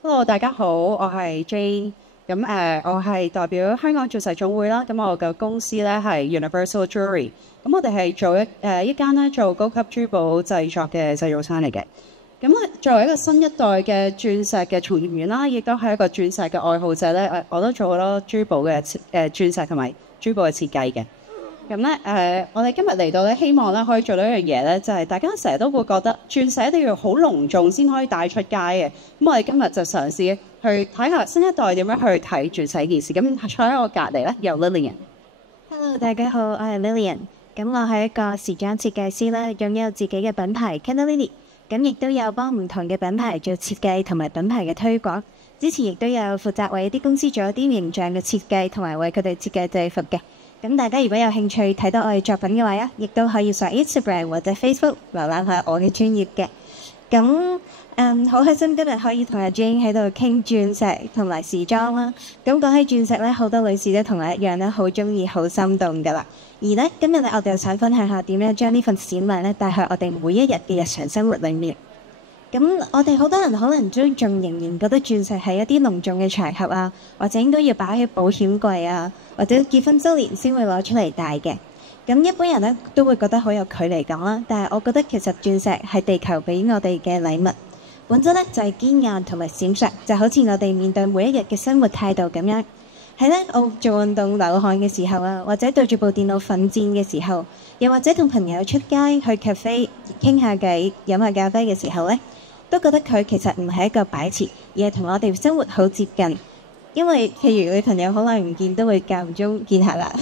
Hello，大家好，我係 Jane。我係代表香港鑽石總會啦。咁我嘅公司咧係 Universal Jewelry。咁我哋係做一間咧做高級珠寶製作嘅製造商嚟嘅。作為一個新一代嘅鑽石嘅從業員啦，亦都係一個鑽石嘅愛好者咧。我都做好多珠寶嘅鑽石同埋珠寶嘅設計嘅。我哋今日嚟到咧，希望咧可以做到一樣嘢咧，就係大家成日都會覺得鑽石一定要好隆重先可以帶出街嘅。咁我哋今日就嘗試去睇下新一代點樣去睇鑽石呢件事。咁坐喺我隔離咧，有 Lillian。Hello，大家好，我係 Lillian。咁我係一個時裝設計師啦，擁有自己嘅品牌 Canna Lily。咁亦都有幫唔同嘅品牌做設計同埋品牌嘅推廣。之前亦都有負責為一啲公司做一啲形象嘅設計，同埋為佢哋設計制服嘅。咁大家如果有興趣睇到我哋作品嘅話啊，亦都可以上 Instagram 或者 Facebook 瀏覽下我嘅專頁嘅。咁好開心今日可以同阿 Jane 喺度傾鑽石同埋時裝啦。咁講起鑽石咧，好多女士都同我一樣咧，好中意、好心動噶啦。而咧今日咧，我哋就想分享下點樣將呢份閃亮咧帶去我哋每一日嘅日常生活裏面。咁我哋好多人可能都仲仍然覺得鑽石係一啲隆重嘅場合啊，或者應該要擺喺保險櫃啊，或者結婚週年先會攞出嚟戴嘅。咁一般人咧都會覺得好有距離感啦，但係我覺得其實鑽石係地球俾我哋嘅禮物，本質咧就係堅硬同埋閃爍，就好似我哋面對每一日嘅生活態度咁樣。係咧，我做運動流汗嘅時候啊，或者對住部電腦奮戰嘅時候，又或者同朋友出街去 cafe 傾下偈、飲下咖啡嘅時候咧，都覺得佢其實唔係一個擺設，而係同我哋生活好接近。因為譬如你朋友好耐唔見，都會間唔中見下啦。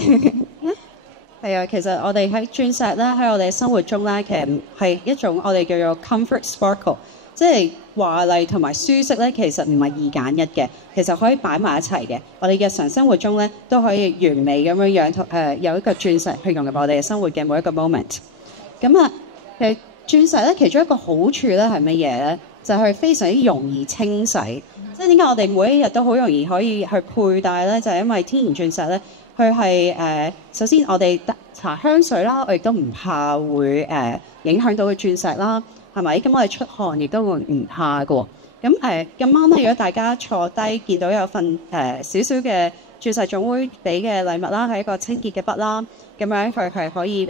係啊，其實我哋喺鑽石咧喺我哋生活中咧，其實係一種我哋叫做 comfort sparkle，即係華麗同埋舒適咧，其實唔係二揀一嘅，其實可以擺埋一齊嘅。我哋日常生活中咧都可以完美咁樣有一個鑽石去融入我哋嘅生活嘅每一個 moment。其實鑽石咧其中一個好處咧係乜嘢咧？就係非常之容易清洗。即係點解我哋每一日都好容易可以去佩戴咧？就係因為天然鑽石咧。佢係首先我哋搽香水啦，我亦都唔怕會影響到個鑽石啦，係咪？咁我哋出汗亦都會唔怕嘅喎。咁啱咧，如果大家坐低見到有份少少嘅鑽石總會俾嘅禮物啦，係一個清潔嘅筆啦，咁樣佢係可以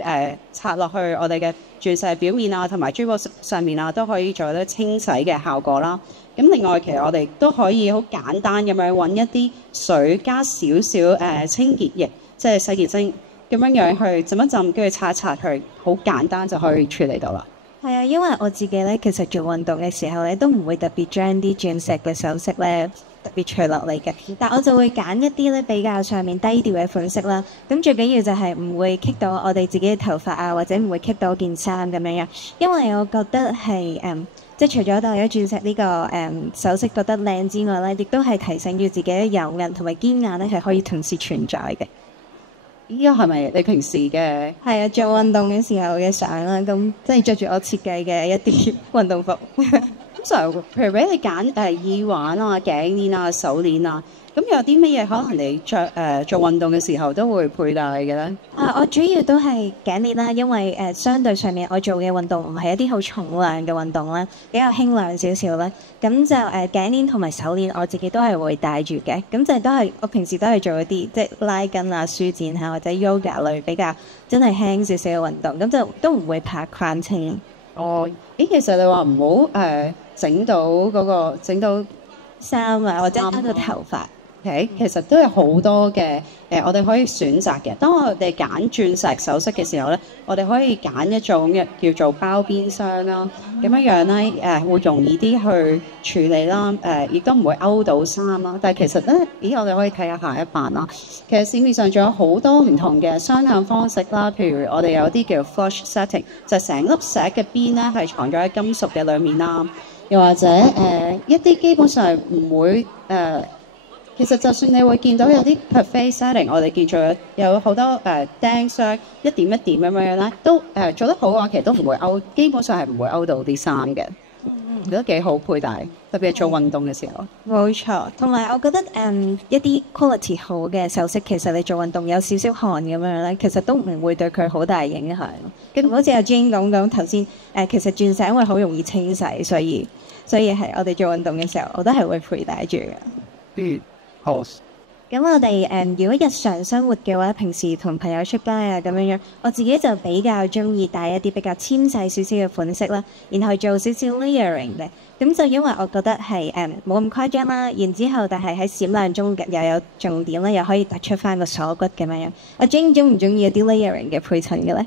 擦落去我哋嘅鑽石表面啊，同埋珠寶上面啊，都可以做到清洗嘅效果啦。咁另外，其實我哋都可以好簡單咁樣揾一啲水加少少清潔液，即係洗潔精咁樣去浸一浸，跟住擦一擦佢，好簡單就可以處理到啦。係啊，因為我自己咧，其實做運動嘅時候咧，都唔會特別將啲鑽石嘅首飾咧特別除落嚟嘅，但我就會揀一啲咧比較上面低調嘅款式啦。咁最緊要就係唔會棘到我哋自己嘅頭髮啊，或者唔會棘到件衫咁樣樣。因為我覺得係即係除咗戴咗鑽石呢個首飾覺得靚之外咧，亦都係提醒住自己嘅柔韌同埋堅硬咧係可以同時存在嘅。呢個係咪你平時嘅？係啊，做運動嘅時候嘅相啦，咁即係着住我設計嘅一啲運動服。通常譬如俾你揀耳環啊、頸鏈啊、手鏈啊，咁有啲乜嘢可能你做運動嘅時候都會佩戴嘅咧？我主要都係頸鏈啦，因為相對上面我做嘅運動唔係一啲好重量嘅運動啦，比較輕量少少啦。咁就頸鏈同埋手鏈我自己都係會戴住嘅。咁就都係我平時都係做一啲即係拉筋啊、舒展下或者 yoga 類比較真係輕少少嘅運動，咁就都唔會怕框清。哦，其實你話唔好整到衫啊，或者整到頭髮。其實都有好多嘅我哋可以選擇嘅。當我哋揀鑽石首飾嘅時候咧，我哋可以揀一種嘅叫做包邊箱啦，咁樣咧會容易啲去處理啦，亦都唔會勾到衫啦。但係其實咧，我哋可以睇下下一版啦。其實市面上仲有好多唔同嘅雙向方式啦，譬如我哋有啲叫 flush setting，就係成粒石嘅邊咧係藏咗喺金屬嘅裏面啦，又或者一啲基本上唔會其實就算你會見到有啲 perfect setting，我哋叫做有好多釘雙一點一點咁樣咧，都做得好嘅話，其實都唔會勾，基本上係唔會勾到啲衫嘅。都幾好佩戴，特別係做運動嘅時候。冇錯，同埋我覺得一啲 quality 好嘅首飾，其實你做運動有少少汗咁樣咧，其實都唔會對佢好大影響。跟好似阿 Jane 講頭先，其實鑽石因為好容易清洗，所以係我哋做運動嘅時候，我都係會佩戴住嘅。好。咁我哋如果日常生活嘅話，平時同朋友出街啊咁樣，我自己就比較中意帶一啲比較纖細少少嘅款式啦，然後做少少 layering 嘅。咁就因為我覺得係冇咁誇張啦，然之後但係喺閃亮中又有重點啦，又可以突出翻個鎖骨咁樣。阿 Jane 中唔中意一啲 layering 嘅配襯嘅咧？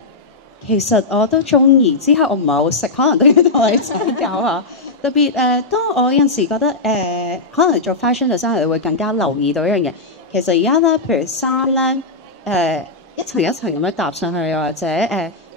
其實我都中意，之後我唔係好識，可能都要同你請教下。特別當我有陣時覺得可能做 fashion design 你會更加留意到一樣嘢。其實而家咧，譬如衫咧，一層一層咁樣搭上去，又或者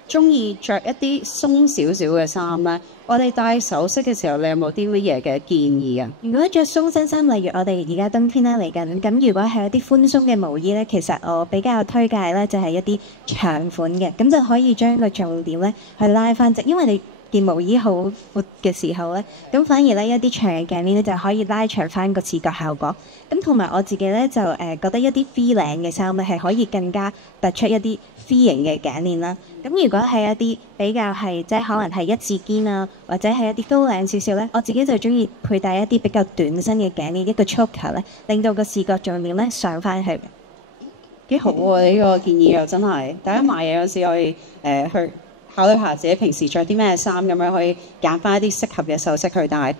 中意着一啲鬆少少嘅衫咧，我哋戴首飾嘅時候，你有冇啲乜嘢嘅建議啊？如果着鬆身衫，例如我哋而家冬天啦嚟緊，咁如果係一啲寬鬆嘅毛衣咧，其實我比較推介咧就係一啲長款嘅，咁就可以將個重點咧去拉翻直，因為你件毛衣好闊嘅時候咧，咁反而咧一啲長嘅頸鏈咧就可以拉長翻個視覺效果。咁同埋我自己咧就覺得一啲 V 領嘅衫咧係可以更加突出一啲 V 型嘅頸鏈啦。咁如果係一啲比較係即係可能係一字肩啊，或者係一啲高領少少咧，我自己就中意佩戴一啲比較短身嘅頸鏈，一個 choker 咧，令到個視覺重點咧上翻去。幾好喎！呢個建議又真係，大家買嘢嗰時可以去考慮下自己平時着啲咩衫，咁樣可以揀翻一啲適合嘅首飾去戴。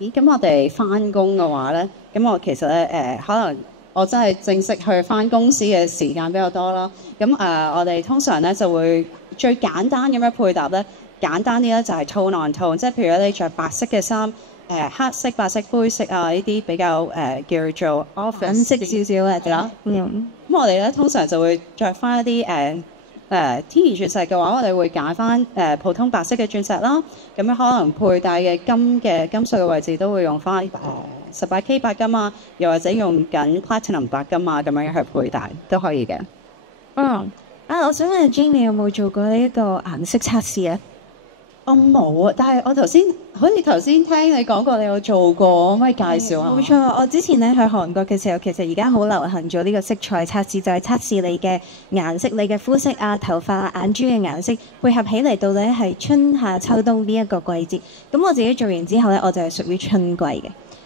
咦？咁我哋翻工嘅話咧，咁我其實咧可能我真係正式去翻公司嘅時間比較多啦。咁我哋通常咧就會最簡單咁樣配搭咧，簡單啲咧就係 tone on tone，即係譬如你着白色嘅衫，黑色、白色、灰色啊呢啲比較叫做 office 色少少嘅，係啦。咁我哋咧通常就會着翻一啲天然鑽石嘅話，我哋會揀翻普通白色嘅鑽石啦。咁樣可能佩戴嘅金屬嘅位置都會用翻18K 白金啊，又或者用緊 platinum 白金啊咁樣去佩戴都可以嘅。我想問 Jane， 你有冇做過呢一個顏色測試啊？我冇啊，但係我好似頭先聽你講過，你有做過，可唔可以介紹下？冇錯，我之前咧去韓國嘅時候，其實而家好流行做呢個色彩測試，就係測試你嘅顏色、你嘅膚色啊、頭髮啊、眼珠嘅顏色配合起嚟，到底係春夏秋冬呢一個季節。咁我自己做完之後咧，我就係屬於春季嘅。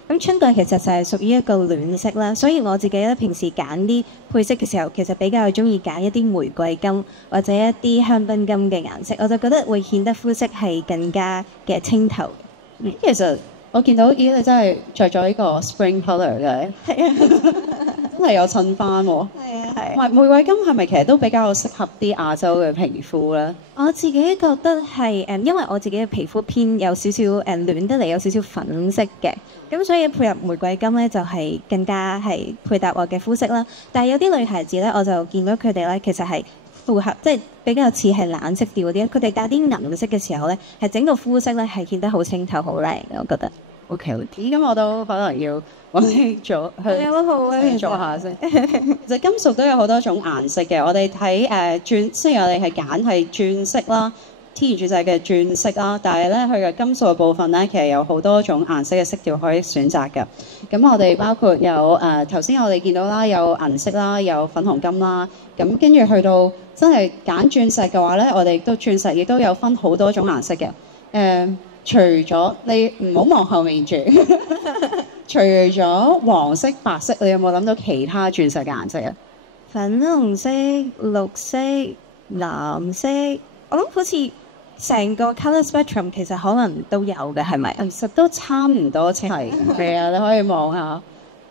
咁春季其實就係屬於一個暖色啦，所以我自己咧平時揀啲配飾嘅時候，其實比較中意揀一啲玫瑰金或者一啲香檳金嘅顏色，我就覺得會顯得膚色係更加嘅清透。其實我見到你真係着咗呢個 spring colour 嘅，係啊，真係有襯翻喎。係啊，玫瑰金係咪其實都比較適合啲亞洲嘅皮膚咧？我自己覺得係因為我自己嘅皮膚偏有少少暖得嚟，有少少粉色嘅，咁所以配合玫瑰金咧就係更加係配搭我嘅膚色啦。但係有啲女孩子咧，我就見到佢哋咧其實係符合即係比較似係冷色調嗰啲，佢哋帶啲銀色嘅時候咧，係整個膚色咧係顯得好清透、好靚嘅，我覺得。OK，咁我都可能要揾你做去做下先。其實金屬都有好多種顏色嘅，我哋睇鑽，雖然我哋係揀係鑽色啦，天然鑽石嘅鑽色啦，但係咧佢嘅金屬嘅部分咧，其實有好多種顏色嘅色調可以選擇嘅。咁我哋包括有頭先我哋見到啦，有銀色啦，有粉紅金啦，咁跟住去到真係揀鑽石嘅話咧，我哋都鑽石亦都有分好多種顏色嘅。除咗你唔好望後面住，除咗黃色、白色，你有冇諗到其他鑽石嘅顏色啊？粉紅色、綠色、藍色，我諗好似成個 colour spectrum 其實可能都有嘅，係咪？其實都差唔多齊，係啊，你可以望下。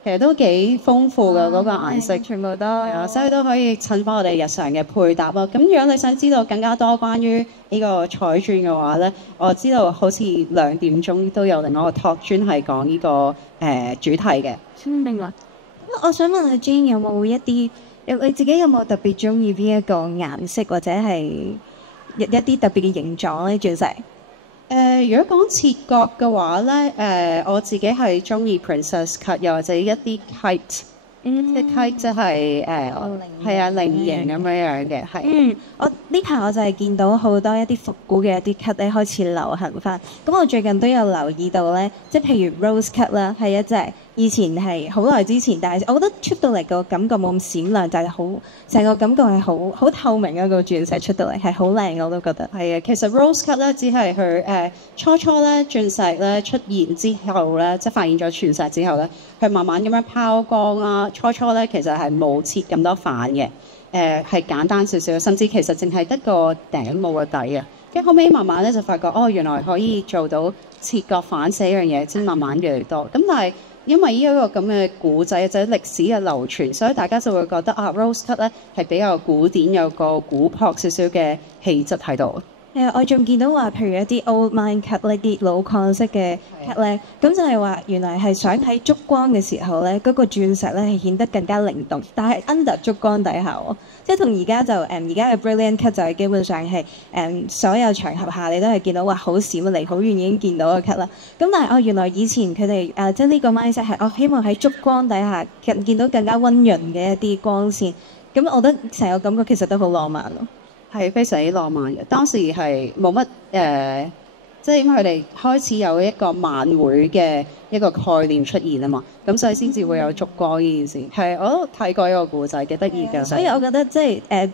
其實都幾豐富嘅嗰個顏色，全部都係啊，所以都可以襯翻我哋日常嘅配搭咯。咁如果你想知道更加多關於呢個彩鑽嘅話咧，我知道好似2點鐘都有另外一個 talk 專係講呢個主題嘅。明白。我想問阿 Jane 有冇一啲，你自己有冇特別中意邊一個顏色或者係一啲特別嘅形狀咧？鑽石？如果講切割嘅話咧，我自己係中意 princess cut，又或者一啲 kite kite 即係係啊菱形咁樣嘅，係。我呢排我就係見到好多一啲復古嘅一啲 cut 咧開始流行翻。咁我最近都有留意到咧，即係譬如 rose cut 啦，係一隻以前係好耐之前，但係我覺得出到嚟個感覺冇咁閃亮，就係好成個感覺係好透明一個鑽石出到嚟，係好靚我都覺得。係啊，其實 rose cut 咧只係佢初初咧鑽石咧出現之後咧，即係發現咗鑽石之後咧，佢慢慢咁樣拋光啊。初初咧其實係冇切咁多反嘅，係簡單少少，甚至其實淨係得個頂冇個底啊。跟住後尾慢慢咧就發覺，哦原來可以做到切割反射呢樣嘢，先慢慢越嚟越多。咁但係因為呢一個咁嘅古仔或者歷史嘅流傳，所以大家就會覺得啊 rose cut 咧係比較古典，有個古樸少少嘅氣質喺度。我仲見到話，譬如一啲 old mine cut 呢啲老礦式嘅 cut 咧，咁就係話原來係想喺燭光嘅時候咧，嗰個鑽石咧係顯得更加靈動，但係 under 燭光底下喎，即係同而家就而家嘅 brilliant cut 就係基本上係所有場合下你都係見到話好閃離好遠已經見到個 cut 啦。咁但係原來以前佢哋即係呢個 mindset 係我希望喺燭光底下見到更加溫潤嘅一啲光線，咁我覺得成個感覺其實都好浪漫咯。係非常之浪漫嘅，當時係冇乜即係因為佢哋開始有一個晚會嘅一個概念出現啊嘛，咁所以先至會有燭光呢件事。係，我都睇過一個故仔，幾得意㗎。所以我覺得即係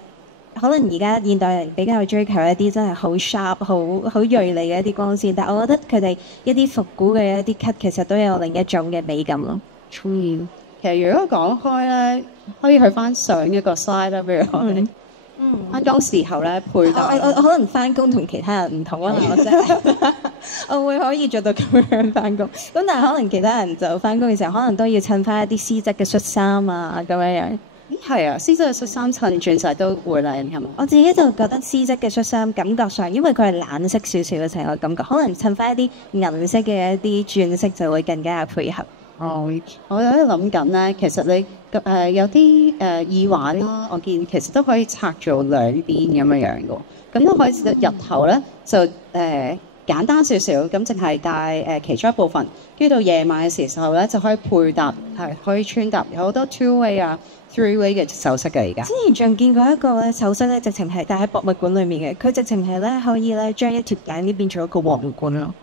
可能而家現代人比較追求一啲真係好 sharp、好鋭利嘅一啲光線，但係我覺得佢哋一啲復古嘅一啲 cut 其實都有另一種嘅美感咯。其實如果講開咧，可以去翻上一個 slide 啦，譬如可能。翻工時候咧，配搭我可能翻工同其他人唔同啊，我真係我會可以做到咁樣翻工，咁但係可能其他人就翻工嘅時候，可能都要襯翻一啲絲質嘅恤衫啊咁樣樣。係啊，絲質嘅恤衫襯鑽石都會靚係嘛？我自己就覺得絲質嘅恤衫感覺上，因為佢係冷色少少嘅成個感覺，可能襯翻一啲銀色嘅一啲鑽飾就會更加配合。我有啲諗緊咧，其實你有啲耳環啦，我見其實都可以拆做兩邊咁樣樣嘅，咁都可以日頭咧就簡單少少，咁淨係戴其中一部分，跟住到夜晚嘅時候咧就可以配搭，係可以穿搭，有好多 two way 啊 three way 嘅首飾嘅而家。之前仲見過一個咧首飾咧，直情係戴喺博物館裡面嘅，佢直情係咧可以咧將一條頸呢變做一個皇冠咯。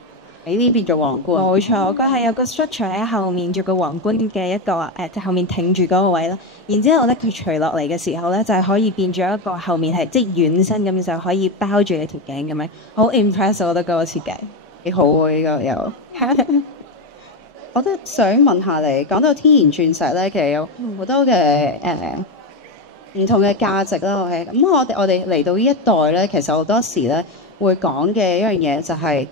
喺呢邊做皇冠，冇錯，佢係有個 structure 喺後面做個皇冠嘅一個即後面挺住嗰個位啦。然之後咧，佢除落嚟嘅時候咧，就係可以變咗一個後面係即係軟身咁，就可以包住你條頸咁樣。好 impress 我覺得嗰個設計幾好喎！呢個又，我都想問下你，講到天然鑽石咧，其實有好多嘅唔同嘅價值啦。OK，咁我哋嚟到呢一代咧，其實好多時咧會講嘅一樣嘢就係。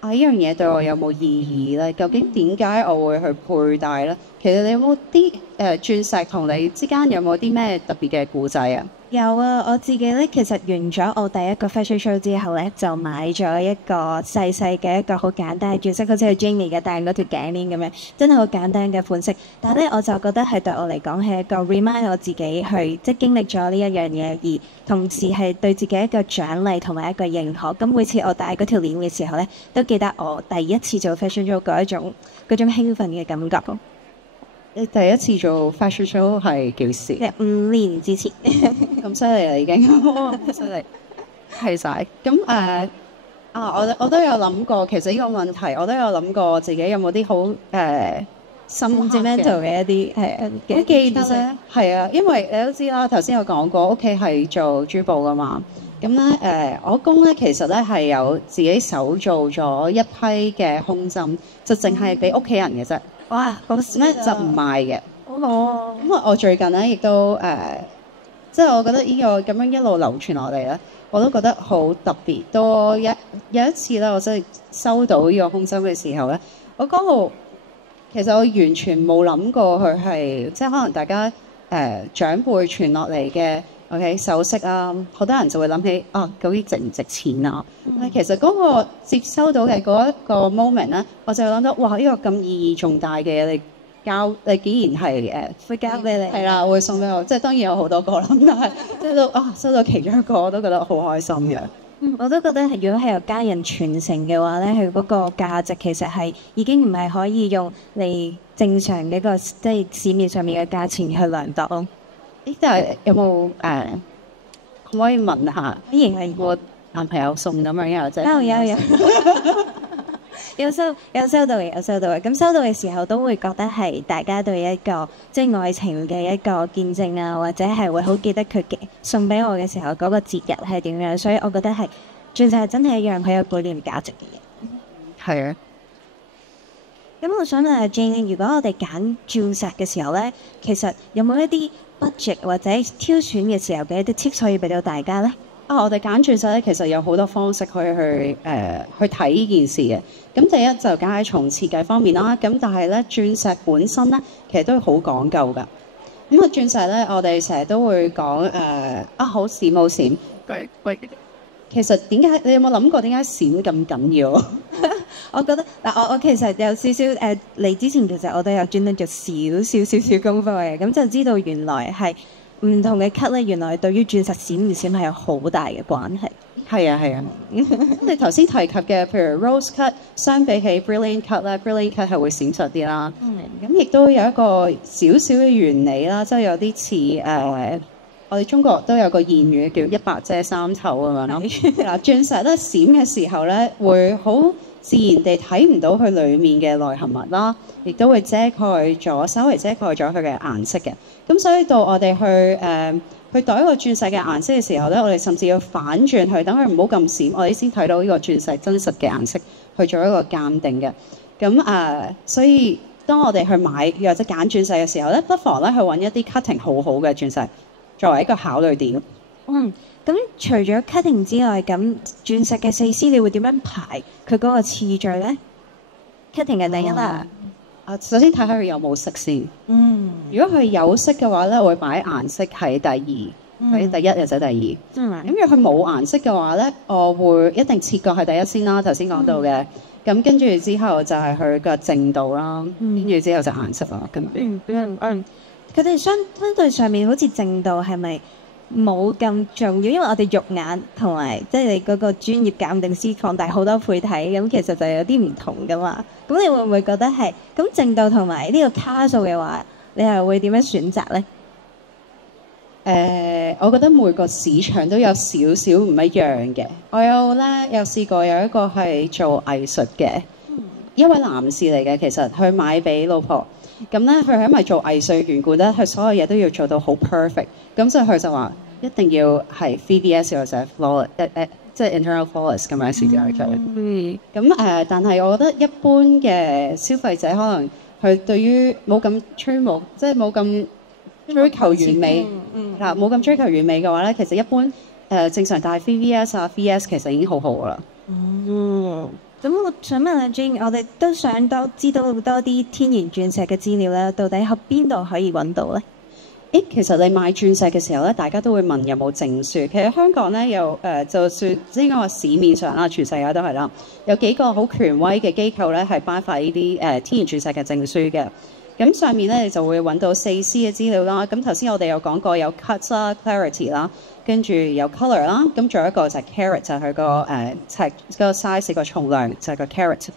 呢樣嘢對我有冇意義咧？究竟點解我會去佩戴咧？其實你有冇啲鑽石同你之間有冇啲咩特別嘅故仔啊？有啊，我自己咧其實完咗我第一個 fashion show 之後咧，就買咗一個細細嘅一個好簡單嘅鑽飾，好似係 Jamie 嘅戴嗰條頸鏈咁樣，真係好簡單嘅款式。但係咧，我就覺得係對我嚟講係一個 remind 我自己去即係經歷咗呢一樣嘢，而同時係對自己一個獎勵同埋一個認可。咁每次我戴嗰條鏈嘅時候咧，都記得我第一次做 fashion show 嗰種興奮嘅感覺咯。你第一次做 fashion show 係幾時？5年之前，咁犀利啦已經，犀利係晒。咁我都有諗過，其實呢個問題我都有諗過自己有冇啲好sentimental 嘅一啲係記得咧。係啊，因為你都知啦，頭先有講過屋企係做珠寶噶嘛。咁咧我公咧其實咧係有自己手做咗一批嘅胸針，就淨係俾屋企人嘅啫。哇，好少咧就唔賣嘅。哦，咁我最近咧亦都即係我覺得呢個咁樣一路流傳落嚟咧，我都覺得好特別。到有一次咧，我真係收到呢個胸針嘅時候咧，我嗰度其實我完全冇諗過佢係即係可能大家長輩傳落嚟嘅。OK，首飾啊，好多人就會諗起究竟值唔值錢啊？但其實嗰個接收到嘅嗰一個 moment 咧，我就諗到哇，呢個咁意義重大嘅嘢，你竟然係會交俾你，係啦，會送俾我。即係當然有好多個啦，但係收到其中一個我都覺得好開心嘅。我都覺得如果係由家人傳承嘅話咧，佢嗰個價值其實係已經唔係可以用你正常嘅一個即係市面上面嘅價錢去量度咯。但係有冇可唔可以問下？依然係我男朋友送咁樣嘅啫。有有收到嘅，有收到嘅。咁收到嘅時候都會覺得係大家對一個即係愛情嘅一個見證啊，或者係會好記得佢嘅送俾我嘅時候嗰個節日係點樣，所以我覺得係鑽石係真係一樣佢有紀念價值嘅嘢。係啊。咁我想問阿 Jane，如果我哋揀鑽石嘅時候咧，其實有冇一啲 budget 或者挑選嘅時候嘅一啲 tips 可以俾到大家咧？我哋揀鑽石咧，其實有好多方式可以去睇呢件事嘅。咁第一就梗係從設計方面啦。咁但係咧，鑽石本身咧，其實都好講究㗎。咁鑽石咧，我哋成日都會講好閃冇閃。其實點解你有冇諗過點解閃咁緊要？我覺得嗱，我其實有少少嚟之前，其實我都有專登做少少功夫嘅，咁就知道原來係唔同嘅 cut 咧，原來對於鑽石閃唔閃係有好大嘅關係。係啊。你頭先提及嘅，譬如 rose cut，相比起 brilliant cut 咧，brilliant cut 係會閃實啲啦。咁亦都有一個少少嘅原理啦，即係有啲似我哋中國都有個諺語叫一白遮三醜咁樣咯。嗱，鑽石咧閃嘅時候咧，會好自然地睇唔到佢裡面嘅內含物啦，亦都會遮蓋咗，稍微遮蓋咗佢嘅顏色嘅。咁所以到我哋去袋一個鑽石嘅顏色嘅時候咧，我哋甚至要反轉去，等佢唔好咁閃，我哋先睇到呢個鑽石真實嘅顏色，去做一個鑑定嘅。咁所以當我哋去買或者揀鑽石嘅時候咧，不妨咧去揾一啲 cutting 好好嘅鑽石作為一個考慮點。咁除咗 cutting 之外，咁鑽石嘅4C你會點樣排佢嗰個次序咧？cutting 係第一啦。首先睇下佢有冇色先。如果佢有色嘅話咧，我會擺顏色喺第二，喺第一或者第二。咁如果佢冇顏色嘅話咧，我會一定切割係第一先啦。頭先講到嘅。咁跟住之後就係佢個淨度啦，跟住之後就顏色啦。佢哋相對上面好似淨度係咪冇咁重要？因為我哋肉眼同埋即係你嗰個專業鑑定師放大好多倍睇，咁其實就有啲唔同噶嘛。咁你會唔會覺得係咁淨度同埋呢個卡數嘅話，你係會點樣選擇呢？我覺得每個市場都有少少唔一樣嘅。我有試過有一個係做藝術嘅，一位男士嚟嘅，其實佢買俾老婆。咁咧，佢係因為做藝術緣故咧，佢所有嘢都要做到好 perfect。咁所以佢就話一定要係 3DS 或者 flawless，即係 internal flawless 咁樣先至可以做。咁但係我覺得一般嘅消費者可能佢對於冇咁即係冇咁追求完美，冇咁追求完美嘅話咧，其實一般正常戴 3DS 啊 VS 其實已經好好噶啦。咁我想問阿 Jane，我哋都想知道多啲天然鑽石嘅資料咧，到底喺邊度可以揾到咧？其實你買鑽石嘅時候咧，大家都會問有冇證書。其實香港咧有就算應該話市面上啦，全世界都係啦，有幾個好權威嘅機構咧係頒發呢啲天然鑽石嘅證書嘅。咁上面咧你就會揾到4C 嘅資料啦。咁頭先我哋有講過有 cut 啦、clarity 啦，跟住有 colour 啦。咁仲有一個就係 carat，就係佢個尺個 size 個重量就係個 carat。咁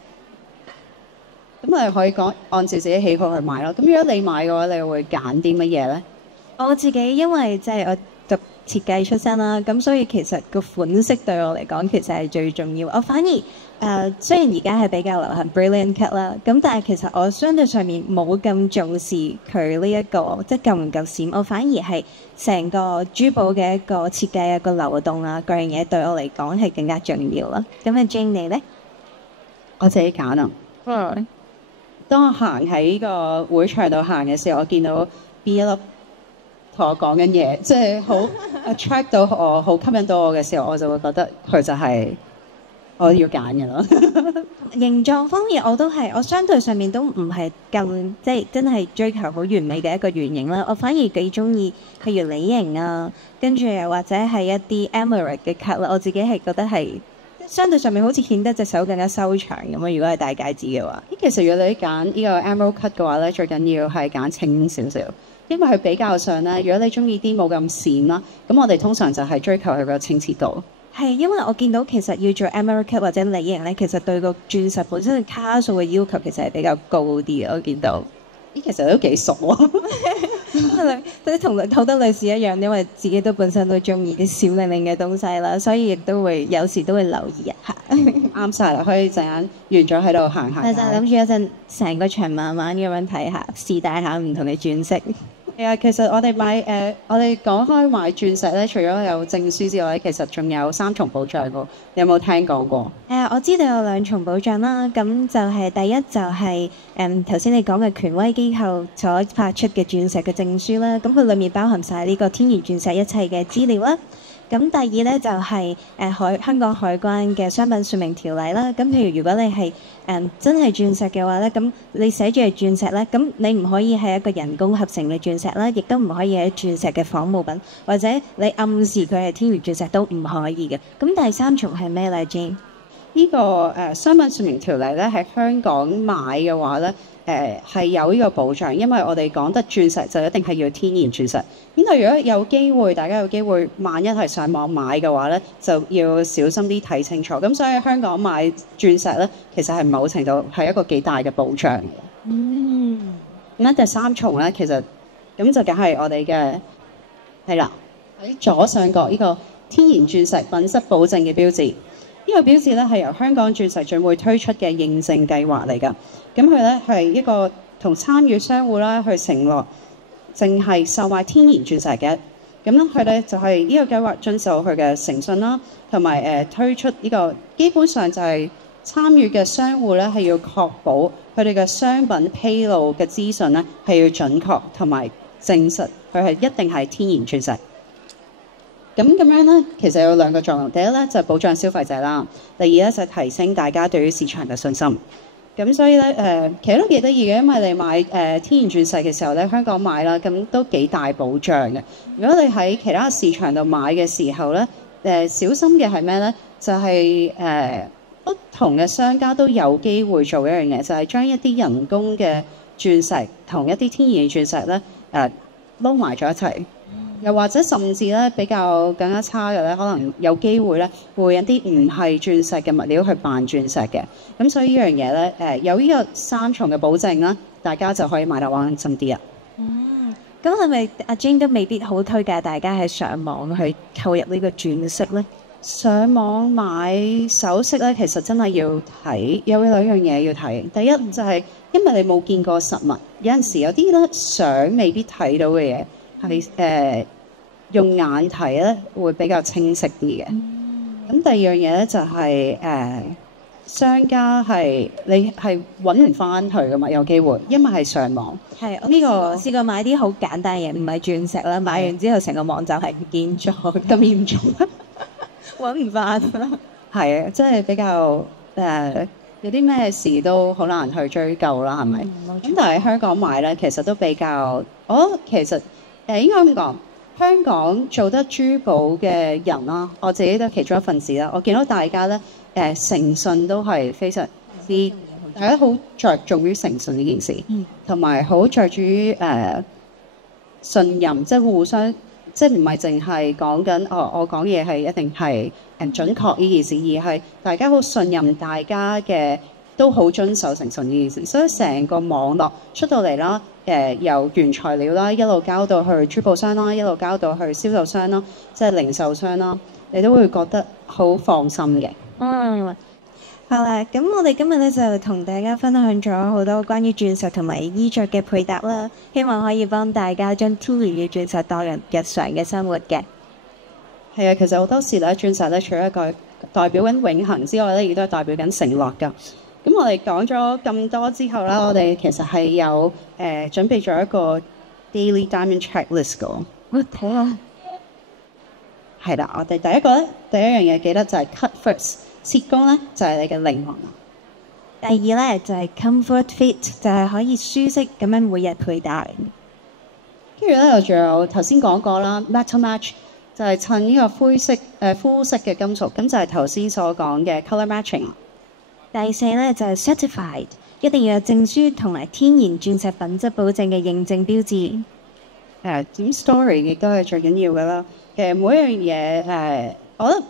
我哋可以講按照自己喜好去買咯。咁如果你買嘅話，你會揀啲乜嘢咧？我自己因為即係我讀設計出身啦，咁所以其實個款式對我嚟講其實係最重要。我反而雖然而家係比較流行 brilliant cut 啦，咁但係其實我相對上面冇咁重視佢呢一個即係夠唔夠閃。我反而係成個珠寶嘅一個設計、一個流動啊，各樣嘢對我嚟講係更加重要啦。咁阿 Jane 你咧？我自己揀啊。當我行喺個會場度行嘅時候，我見到 B 一粒同我講緊嘢，即係好 attract 到我，好吸引到我嘅時候，我就會覺得佢就係我要揀嘅咯。形狀方面我相對上面都唔係咁即係真係追求好完美嘅一個圓形啦。我反而幾中意譬如梨形啊，跟住又或者係一啲 emerald 嘅 cut 啦。我自己係覺得係相對上面好似顯得隻手更加修長咁啊！如果係戴戒指嘅話，其實如果你揀呢個 emerald cut 嘅話咧，最緊要係揀清少少。因為佢比較上咧，如果你中意啲冇咁閃啦，咁我哋通常就係追求佢個清澈度。係因為我見到其實要做 Emerald 或者梨形咧，其實對個鑽石本身嘅卡數嘅要求其實係比較高啲嘅。我見到，咦，其實都幾熟喎。都同好多女士一樣，因為自己都本身都中意啲閃靈靈嘅東西啦，所以亦都會有時都會留意一下。啱晒啦，可以陣間完咗喺度行下。我就諗住一陣成個場慢慢咁樣睇下，試戴下唔同嘅鑽飾。係啊，其實我哋我哋講開買鑽石咧，除咗有證書之外，其實仲有3重保障㗎。你有冇聽講過？我知道有2重保障啦，咁就係第一就係頭先你講嘅權威機構所發出嘅鑽石嘅證書啦，咁佢裡面包含晒呢個天然鑽石一切嘅資料啦。咁第二咧就係香港海關嘅商品說明條例啦。咁譬如果你係真係鑽石嘅話咧，咁你寫住係鑽石咧，咁你唔可以係一個人工合成嘅鑽石啦，亦都唔可以係鑽石嘅仿冒品，或者你暗示佢係天然鑽石都唔可以嘅。咁第3重係咩咧 Jane？呢個商品說明條例咧，喺香港買嘅話咧，係有呢個保障，因為我哋講得鑽石就一定係要天然鑽石。咁但如果有機會，大家有機會，萬一係上網買嘅話咧，就要小心啲睇清楚。咁所以喺香港買鑽石咧，其實係某程度係一個幾大嘅保障嘅。咁第3重咧，其實咁就梗係我哋嘅係啦，喺左上角呢個天然鑽石品質保證嘅標誌。呢個標誌咧係由香港鑽石總會推出嘅認證計劃嚟㗎。咁佢咧係一個同參與商戶啦去承諾，淨係售賣天然鑽石嘅。咁咧佢哋就係呢個計劃遵守佢嘅誠信啦，同埋推出呢個基本上就係參與嘅商戶咧係要確保佢哋嘅商品披露嘅資訊咧係要準確，同埋證實佢係一定係天然鑽石。咁樣咧，其實有2個作用。第一咧就係保障消費者啦，第二咧就係提升大家對於市場嘅信心。咁所以咧其實都幾得意嘅，因為你買天然鑽石嘅時候咧，香港買啦，咁都幾大保障嘅。如果你喺其他市場度買嘅時候咧，小心嘅係咩咧？就係不同嘅商家都有機會做一樣嘢，就係將一啲人工嘅鑽石同一啲天然鑽石咧撈埋咗一齊。又或者甚至咧比較更加差嘅咧，可能有機會咧會有啲唔係鑽石嘅物料去扮鑽石嘅。咁所以呢樣嘢咧有呢個3重嘅保證啦，大家就可以買得安心啲啊。咁係咪阿 Jane 都未必好推介大家係上網去購入呢個鑽飾咧？上網買首飾咧，其實真係要睇，有2樣嘢要睇。第一就係因為你冇見過實物，有陣時有啲咧相未必睇到嘅嘢。係用眼睇咧會比較清晰啲嘅。咁第二樣嘢咧就係商家係你係揾唔翻佢噶嘛，有機會，因為係上網。係呢個試過買啲好簡單嘅嘢，唔係鑽石啦，買完之後成個網站係唔見咗，咁嚴重，揾唔翻啦。係啊，即係比較有啲咩事都好難去追究啦，係咪？咁但係喺香港買咧，其實都比較，我其實。應該咁講，香港做得珠寶嘅人啦，我自己都其中一份子啦。我見到大家咧，誠信都係非常之，大家好着重於誠信呢件事，同埋好着重於信任，即係互相，即係唔係淨係講緊我講嘢係一定係準確呢件事，而係大家好信任大家嘅，都好遵守誠信呢件事。所以成個網絡出到嚟啦。由原材料啦，一路交到去珠寶商啦，一路交到去銷售商啦，即係零售商啦，你都會覺得好放心嘅。好啦，咁我哋今日咧就同大家分享咗好多關於鑽石同埋衣着嘅配搭啦，希望可以幫大家將天然嘅鑽石當入日常嘅生活嘅。係啊，其實好多時咧，鑽石咧除咗一個代表緊永恆之外咧，亦都係代表緊承諾㗎。咁我哋講咗咁多之後啦，我哋其實係有準備咗一個 daily diamond checklist 㗎。我睇下，係啦，我哋第一樣嘢記得就係 cut first， 切工咧就係你嘅靈魂。第二咧就係 comfort fit， 就係可以舒適咁樣每日佩戴。跟住咧又仲有頭先講過啦 ，metal match 就係襯呢個膚色嘅金屬，咁就係頭先所講嘅 colour matching。第四咧就係 certified， 一定要有證書同埋天然鑽石品質保證嘅認證標誌。點 story 亦都係最緊要㗎啦。其實每一樣嘢我覺得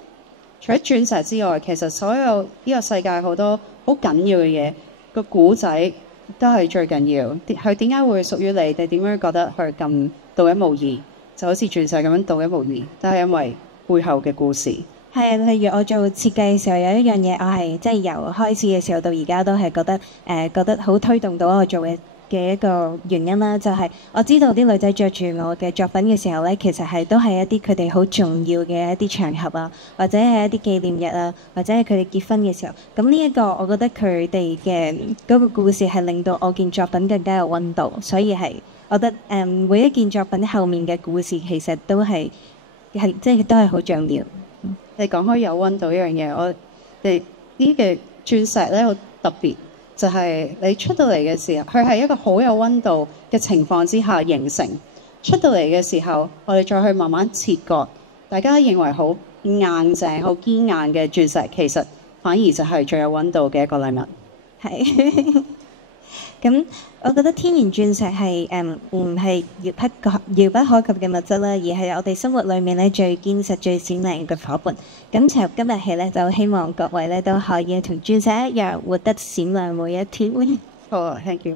除咗鑽石之外，其實所有呢個世界好多好緊要嘅嘢，個古仔都係最緊要。佢點解會屬於你？你點樣覺得佢咁獨一無二？就好似鑽石咁樣獨一無二，都係因為背後嘅故事。係啊，例如我做設計嘅時候，有一樣嘢我係即係由開始嘅時候到而家都係覺得好推動到我做嘅一個原因啦，就係我知道啲女仔着住我嘅作品嘅時候咧，其實係都係一啲佢哋好重要嘅一啲場合啊，或者係一啲紀念日啊，或者係佢哋結婚嘅時候。咁呢一個我覺得佢哋嘅嗰個故事係令到我件作品更加有溫度，所以係我覺得每一件作品後面嘅故事其實都係即係都係好重要。你講開有溫度呢樣嘢，我哋呢嘅鑽石咧好特別，就係你出到嚟嘅時候，佢係一個好有溫度嘅情況之下形成。出到嚟嘅時候，我哋再去慢慢切割。大家認為好硬淨、好堅硬嘅鑽石，其實反而就係最有溫度嘅一個禮物。係。咁我覺得天然鑽石係唔係遙不可及嘅物質啦，而係我哋生活裏面咧最堅實、最閃亮嘅伙伴。咁從今日起咧，就希望各位咧都可以同鑽石一樣活得閃亮每一天。好，thank you。